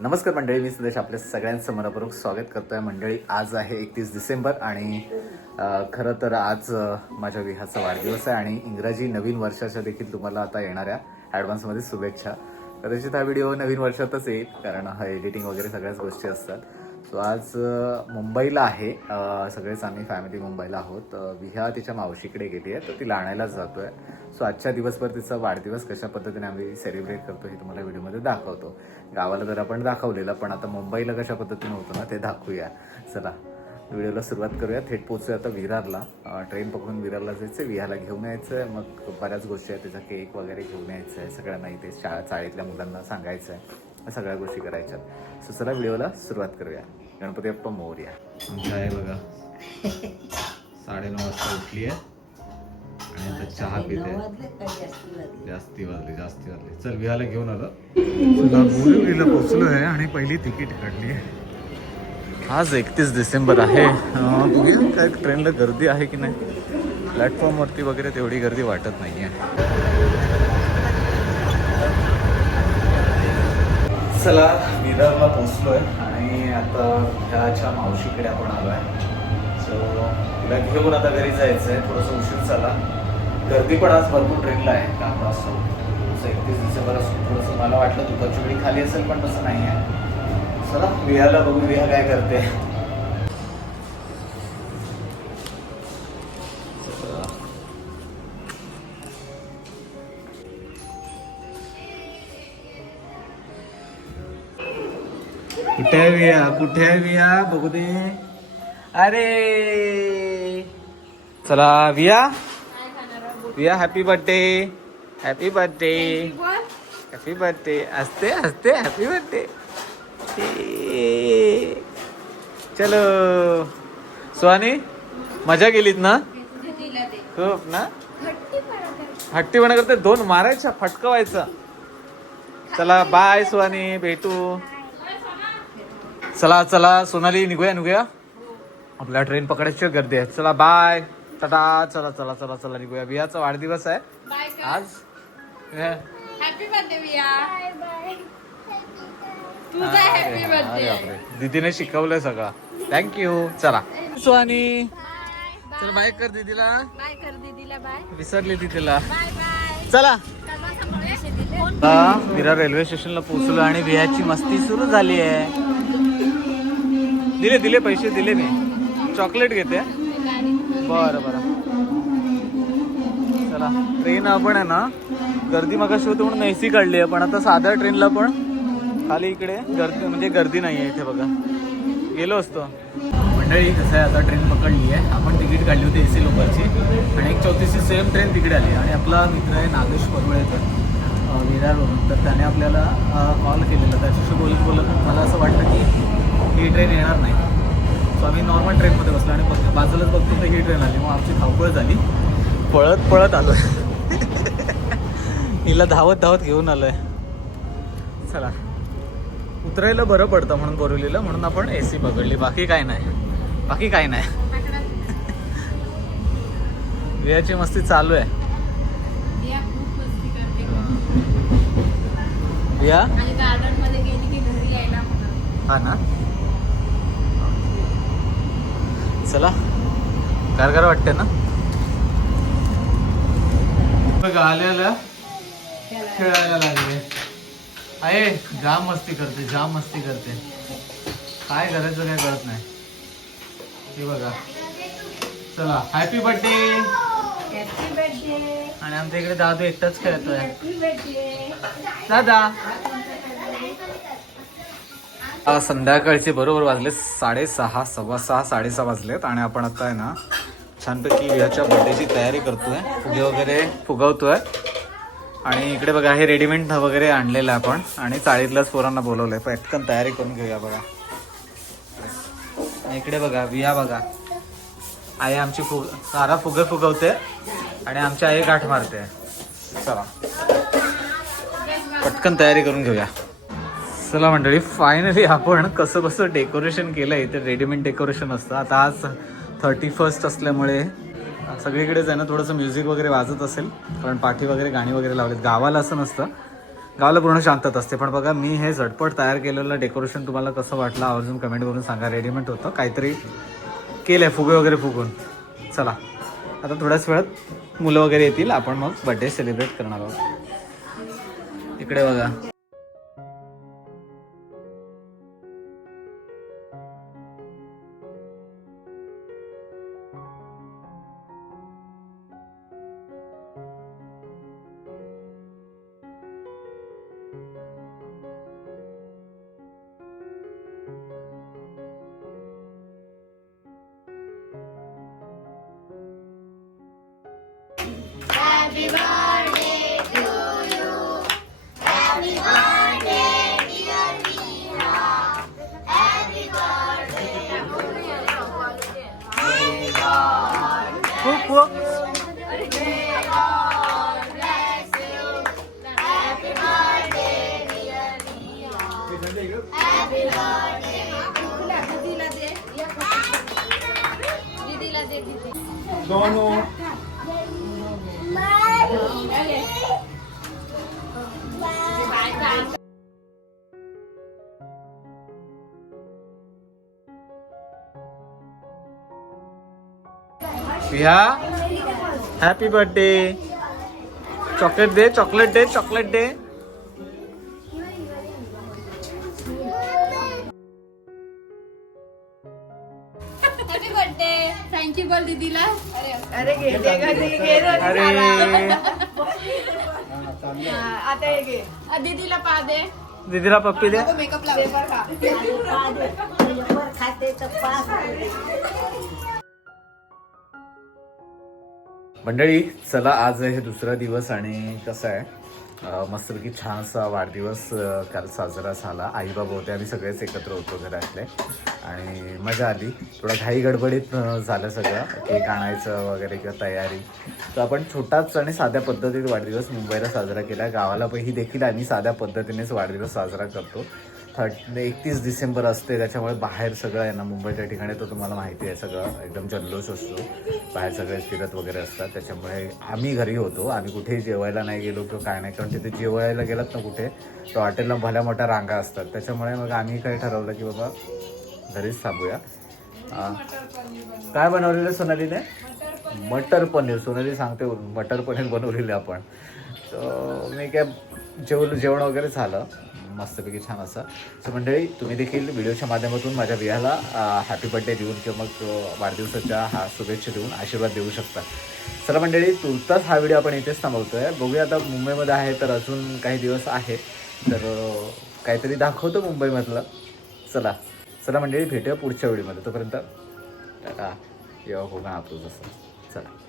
नमस्कार मंडळी, मी सुदेश आपल्या सगळ्यांचं मनपूर्वक स्वागत करतोय. मंडळी, आज आहे 31 डिसेंबर आणि खरं तर आज माझ्या विहाचा वाढदिवस आहे आणि इंग्रजी नवीन वर्षाच्या देखील तुम्हाला आता येणाऱ्या ॲडव्हान्समध्ये शुभेच्छा. कदाचित हा व्हिडिओ नवीन वर्षातच येईल कारण हा एडिटिंग वगैरे सगळ्याच गोष्टी असतात. सो आज मुंबईला आहे, सगळेच आम्ही फॅमिली मुंबईला आहोत. विहा तिच्या मावशीकडे गेली आहे तर तिला आणायलाच जातोय. सो आजच्या दिवसभर तिचा वाढदिवस कशा पद्धतीने आम्ही सेलिब्रेट करतो हे तुम्हाला व्हिडिओमध्ये दाखवतो. गावाला तर आपण दाखवलेलं, पण आता मुंबईला कशा पद्धतीने होतं ना ते दाखवूया. चला व्हिडिओला सुरुवात करूया. थेट पोचूया आता विरारला. ट्रेन पकडून विरारला जायचं, विहारला घेऊन यायचं आहे. मग बऱ्याच गोष्टी आहेत, त्याचा केक वगैरे घेऊन यायचं आहे. सगळ्यांना इथे शाळेतल्या मुलांना सांगायचं आहे, सगळ्या गोष्टी करायच्या. सो चला व्हिडिओला सुरुवात करूया. गणपती बाप्पा मोरया. आमच्या आहे बघा 9:30 वाजता उठली आहे आणि आता चहा पिते. जास्ती वाजले. चल विहाला घेऊन आलो. बोरिवलीला पोहोचलो आहे आणि पहिली तिकीट काढली आहे. आज 31 डिसेंबर आहे. बघूया काय ट्रेनला गर्दी आहे की नाही. प्लॅटफॉर्मवरती वगैरे तेवढी गर्दी वाटत नाही आहे. चला विरारला पोचलो आहे आणि आता ह्याच्या मावशीकडे आपण आलो आहे. सो तिला घेऊन आता घरी जायचं आहे. थोडंसं उशीर झाला, गर्दी पण आज भरपूर ट्रेनला आहे. काम असतो 31 डिसेंबर असून थोडंसं मला वाटलं दुपारची वेळी खाली असेल, पण तसं नाही आहे. चला विहारला बघू विहा काय करते. कुठे आहे विहा बघू दे. अरे चला विहा हॅपी बर्थडे हसते हॅपी बर्थडे. चलो सुहानी, मजा केलीत ना खूप ना. हट्टीपणा करते, 2 मारायच्या, फटकवायचा. चला बाय सुहानी, भेटू. चला सोनाली, निघूया. आपल्या ट्रेन पकडायची गर्दी आहे. चला बाय, टाटा. चला निघूया. विहाचा वाढदिवस आहे आज. हॅपी बर्थडे विया. तुझा हॅपी बर्थडे. दीदीने शिकवलंय सगळं. थँक्यू. चला सुहानी, चल बाय कर दीदीला. विसरली ती तिला. चला विरार रेल्वे स्टेशनला पोहोचलो आणि विहाची मस्ती सुरू झाली आहे. दिले पैसे दिले. मी चॉकलेट घेते. बरं चला. ट्रेन आपण आहे ना, गर्दी मगाशी होती म्हणून एसी काढली आहे, पण आता साध्या ट्रेनला पण खाली इकडे गर्दी नाही आहे. इथे बघा, गेलो असतो. मंडळी कसं आहे, आता ट्रेन पकडली आहे. आपण तिकीट काढली होती एसी लोकलची आणि एक 34ची सेम ट्रेन तिकडे आली आणि आपला मित्र आहे नागेश परुळेकर विरारवरून, तर त्याने आपल्याला कॉल केलेला. त्याच्याशी बोलत मला असं वाटलं की ही ट्रेन येणार नाही. सो आम्ही नॉर्मल ट्रेनमध्ये बसलो आणि बाजूलाच बघतो तर ही ट्रेन आली. मग आमची धावपळ झाली, पळत आलो. हिला धावत घेऊन आलोय. चला उतरायला बरं पडतं म्हणून बोरिवलीला, म्हणून आपण एसी पकडली. बाकी काय नाही. विहाची मस्ती चालू आहे. विहा हा ना. चला कारगार वाटते ना. बघा आल्या खेळायला लागले आहे. जाम मस्ती करते. काय करायचं काय कळत नाही. हे बघा. चला हॅपी बर्थडे. आणि आमच्या इकडे दादू एकटाच खेळतोय. दादा संध्याकाळचे बरोबर वाजले 6:30, 6:15 वाजलेत आणि आपण आता आहे ना छानपैकी विहाच्या बर्थडेची तयारी करतोय. फुगे वगैरे फुगवतोय आणि इकडे बघा हे रेडीमेड वगैरे आणलेलं आहे आपण आणि चाळीतल्याच पोरांना बोलवलंय. पटकन तयारी करून घेऊया. बघा इकडे बघा विहा बघा, आई आमची सारा फुगे फुगवते आणि आमची आई गाठ मारते. चला पटकन तयारी करून घेऊया. चला मंडळी, फायनली आपण कसं डेकोरेशन केलंय. ते रेडीमेड डेकोरेशन असतं. आता आज 31 असल्यामुळे सगळीकडेच आहे ना थोडंसं म्युझिक वगैरे वाजत असेल, कारण पाठी वगैरे गाणी वगैरे लावलेत. गावाला असं नसतं, गावाला पूर्ण शांतता असते. पण बघा मी हे झटपट तयार केलेलं डेकोरेशन तुम्हाला कसं वाटलं आवर्जून कमेंट करून सांगा. रेडीमेड होतं, काहीतरी केलं आहे फुगे वगैरे फुगून. चला आता थोड्याच वेळात मुलं वगैरे येतील, आपण मग बड्डे सेलिब्रेट करणार आहोत. इकडे बघा विहा, हॅपी बर्थडे. चॉकलेट दे, चॉकलेट दे, चॉकलेट दे. Happy birthday. थँक्यू बोल दीदीला. अरे घे दे ग, घे रे. अरे आता हे घे. दीदीला पा दे. दीदीला पप्पी दे. मेकअप लाव. मंडळी चला, आज आहे दुसरा दिवस आणि कसं आहे मस्तपैकी छानसा वाढदिवस काल साजरा झाला. आई बाबा होते, आम्ही सगळेच एकत्र होतो घरातले आणि मजा आली. थोडा घाई गडबडीत झालं सगळं, केक आणायचं वगैरे किंवा तयारी. तर आपण छोटाच आणि साध्या पद्धतीत वाढदिवस मुंबईला साजरा केला. गावाला ही देखील आम्ही साध्या पद्धतीनेच वाढदिवस साजरा करतो. 31 डिसेंबर असते, त्याच्यामुळे बाहेर सगळं आहे ना मुंबईच्या ठिकाणी तर तुम्हाला माहिती आहे सगळं एकदम जल्लोष असतो, बाहेर सगळे फिरत वगैरे असतात. त्याच्यामुळे आम्ही घरी होतो, आम्ही कुठेही जेवायला नाही गेलो किंवा काय नाही, कारण तिथे जेवायला गेलात ना कुठे तर हॉटेलला भल्या मोठ्या रांगा असतात. त्याच्यामुळे मग आम्ही काय ठरवलं की बाबा घरीच थांबूया. काय बनवलेलं सोनालीने? मटर पनीर. सोनाली सांगते मटर पनीर बनवलेलं आपण. तर मी काय जेवण वगैरे झालं मस्तपैकी छान असं. सो मंडळी तुम्ही देखील व्हिडिओच्या माध्यमातून माझ्या वियाला हॅपी बर्थडे देऊन किंवा मग वाढदिवसाच्या शुभेच्छा देऊन आशीर्वाद देऊ शकता. चला मंडळी, तुर्तास हा व्हिडिओ आपण इथेच थांबवतोय. बघूया आता मुंबईमध्ये आहे तर अजून काही दिवस आहे तर काहीतरी दाखवतो मुंबईमधलं. चला मंडळी, भेटूया पुढच्या व्हिडिओमध्ये. तोपर्यंत टाटा. येवा हो ना आपलं जसं. चला.